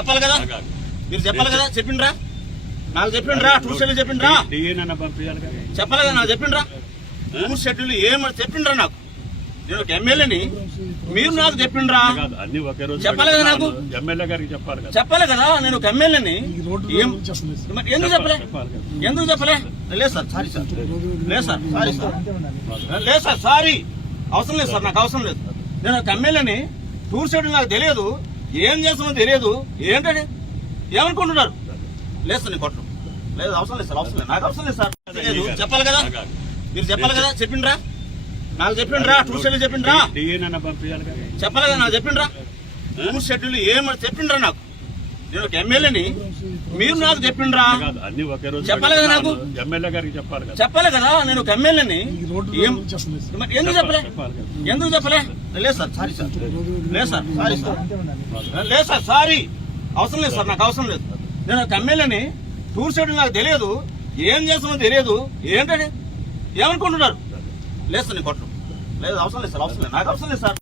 చెప్పాలి కదా, మీరు చెప్పాలి కదా, చెప్పిండ్రా నాకు చెప్పిండ్రా, టూర్ షెడ్యూల్ చెప్పిండ్రా, చెప్పాలి కదా, నాకు చెప్పిండ్రా టూర్ షెడ్యూల్ ఏమని చెప్పిండ్రా నాకు. నేను ఒక ఎమ్మెల్యేని, మీరు నాకు చెప్పిండ్రా, చెప్పాలి కదా, నాకు చెప్పాలి కదా, నేను ఒక ఎమ్మెల్యేని. ఎందుకు చెప్పలే, ఎందుకు చెప్పలే? లేదు సార్, సారీ సార్, లేదు సార్, సారీ సార్, లేదు సార్, సారీ, అవసరం లేదు సార్, నాకు అవసరం లేదు. నేను ఒక ఎమ్మెల్యేని, టూర్ షెడ్యూల్ నాకు తెలియదు, ఏం చేస్తామో తెలియదు, ఏంటండి ఏమనుకుంటున్నారు? లేదు సార్, నేను కొట్టను, లేదు, అవసరం లేదు సార్, అవసరం లేదు, నాకు అవసరం లేదు సార్. చెప్పాలి కదా, మీరు చెప్పాలి కదా, చెప్పిండ్రా నాకు చెప్పిండ్రా, టూర్ షెడ్యూల్ చెప్పిండ్రా, చెప్పాలి కదా, నాకు చెప్పిండ్రా టూర్ షెడ్యూల్ ఏమని చెప్పిండ్రా నాకు. నేను ఒక ఎమ్మెల్యేని, మీరు నాకు చెప్పిండ్రా, చెప్పాలి కదా, నాకు చెప్పాలి కదా, నేను ఒక ఎమ్మెల్యేని. ఎందుకు చెప్పలే, ఎందుకు చెప్పలే? లేదు సార్, సారీ సార్, లేదు సార్, సారీ సార్, లేదు సార్, సారీ, అవసరం లేదు సార్, నాకు అవసరం లేదు. నేను ఒక ఎమ్మెల్యేని, టూర్ షెడ్యూల్ నాకు తెలియదు, ఏం చేస్తామో తెలియదు, ఏంటండి ఏమనుకుంటున్నారు? లేదు సార్, నేను కొట్టను, లేదు, అవసరం లేదు సార్, అవసరం లేదు, నాకు అవసరం లేదు సార్.